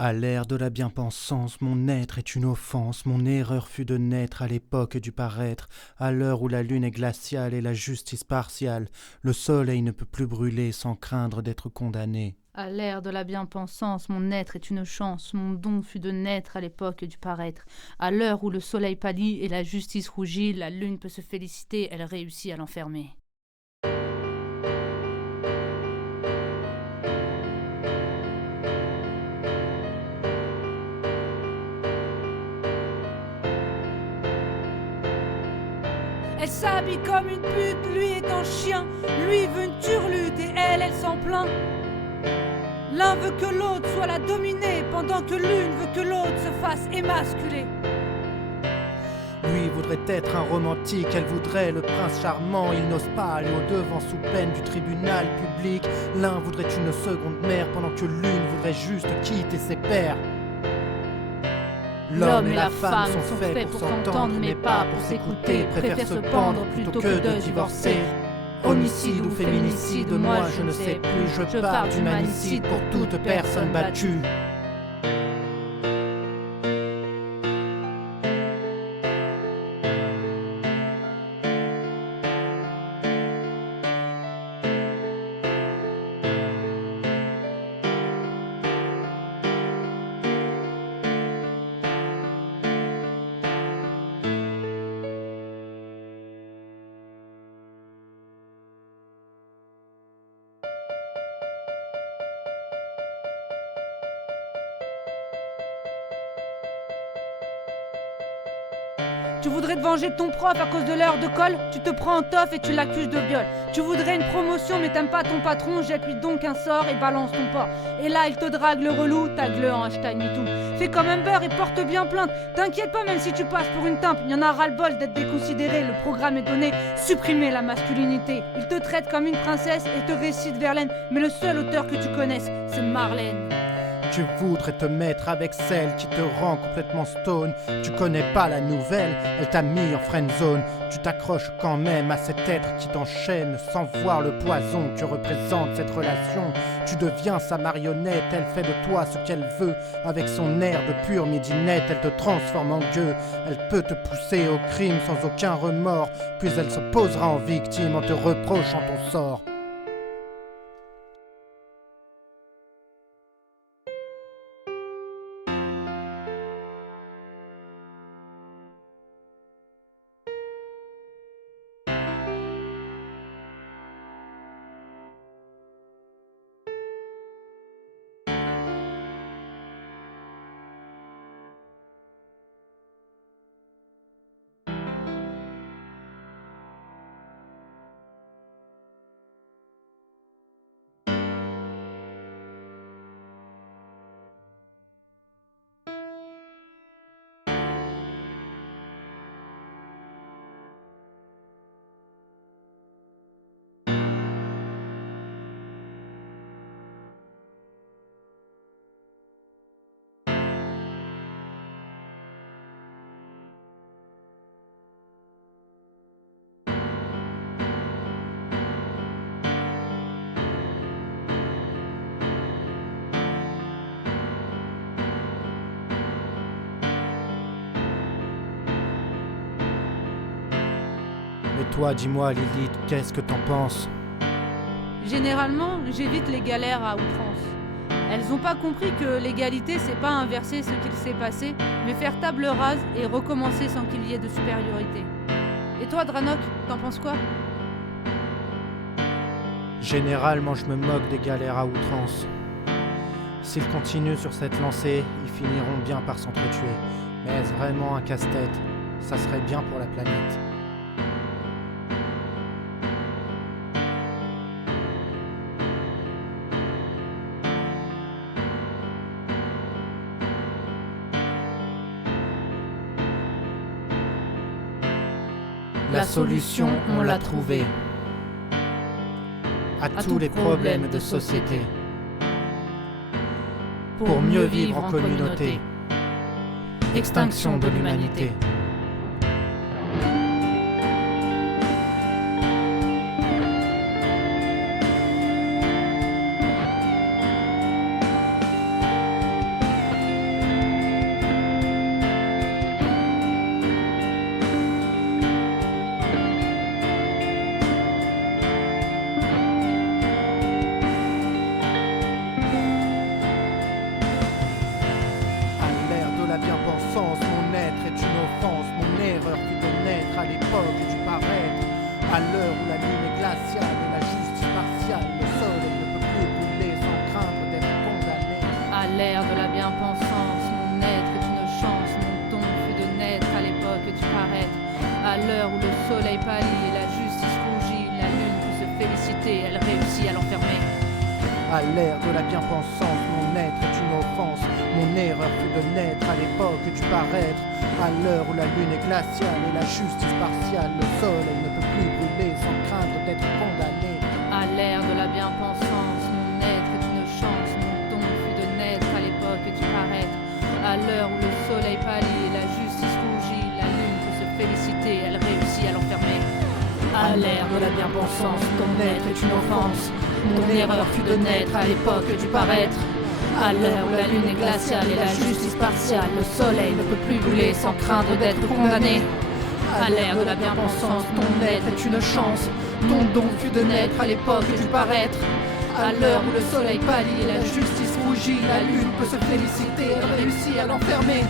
À l'ère de la bien-pensance, mon être est une offense, mon erreur fut de naître à l'époque du paraître, à l'heure où la lune est glaciale et la justice partiale, le soleil ne peut plus brûler sans craindre d'être condamné. À l'ère de la bien-pensance, mon être est une chance, mon don fut de naître à l'époque du paraître. À l'heure où le soleil pâlit et la justice rougit, la lune peut se féliciter, elle réussit à l'enfermer. Elle s'habille comme une pute, lui est un chien, lui veut une turlute et elle s'en plaint. L'un veut que l'autre soit la dominée, pendant que l'une veut que l'autre se fasse émasculer. Lui voudrait être un romantique, elle voudrait le prince charmant. Il n'ose pas aller au-devant sous peine du tribunal public. L'un voudrait une seconde mère, pendant que l'une voudrait juste quitter ses pères. L'homme et la femme sont faits pour s'entendre, mais pas pour s'écouter. Préfèrent se pendre plutôt que de divorcer. Homicide ou féminicide, moi je ne sais plus. Je pars d'humanicide pour toute personne battue. Tu voudrais te venger de ton prof à cause de l'heure de colle? Tu te prends en toffe et tu l'accuses de viol. Tu voudrais une promotion mais t'aimes pas ton patron? Jette-lui donc un sort et balance ton porc. Et là il te drague le relou, tag-le en #MeToo. Fais comme un beurre et porte bien plainte. T'inquiète pas même si tu passes pour une timpe. Y'en a ras-le-bol d'être déconsidéré, le programme est donné. Supprimer la masculinité. Il te traite comme une princesse et te récite Verlaine. Mais le seul auteur que tu connaisses, c'est Marlène. Tu voudrais te mettre avec celle qui te rend complètement stone. Tu connais pas la nouvelle, elle t'a mis en friendzone. Tu t'accroches quand même à cet être qui t'enchaîne sans voir le poison que représente cette relation. Tu deviens sa marionnette, elle fait de toi ce qu'elle veut. Avec son air de pure midinette, elle te transforme en gueux. Elle peut te pousser au crime sans aucun remords. Puis elle se posera en victime en te reprochant ton sort. Mais toi, dis-moi Lilith, qu'est-ce que t'en penses? Généralement, j'évite les galères à outrance. Elles ont pas compris que l'égalité, c'est pas inverser ce qu'il s'est passé, mais faire table rase et recommencer sans qu'il y ait de supériorité. Et toi, Dranok, t'en penses quoi? Généralement, je me moque des galères à outrance. S'ils continuent sur cette lancée, ils finiront bien par s'entretuer. Mais est-ce vraiment un casse-tête? Ça serait bien pour la planète. La solution, on l'a trouvée. À tous les problèmes de société. Pour mieux vivre en communauté. Extinction de l'humanité. l'ère de la bien-pensance, mon être est une chance, mon don fut de naître à l'époque du paraître. À l'heure où le soleil pâlit et la justice rougit, la lune peut se féliciter, elle réussit à l'enfermer. À l'ère de la bien-pensance, mon être est une offense. Mon erreur fut de naître à l'époque du paraître. À l'heure où la lune est glaciale et la justice partiale, le soleil ne peut plus brûler sans craindre d'être condamné. À l'ère de la bien-pensance, mon être est une chance, mon don fut de naître à l'époque du paraître. À l'heure où le soleil pâlit et la justice rougit, la lune peut se féliciter, elle réussit à l'enfermer. À l'ère de la bien-pensance, ton être est une offense. Mon erreur fut de naître à l'époque du paraître. À l'heure où la lune est glaciale et la justice partiale, le soleil ne peut plus brûler sans craindre d'être condamné. À l'ère de la bien-pensance, ton être est une chance. Ton don fut de naître à l'époque du paraître. À l'heure où le soleil pâlit et la justice rougit, la lune peut se féliciter, elle réussit à l'enfermer.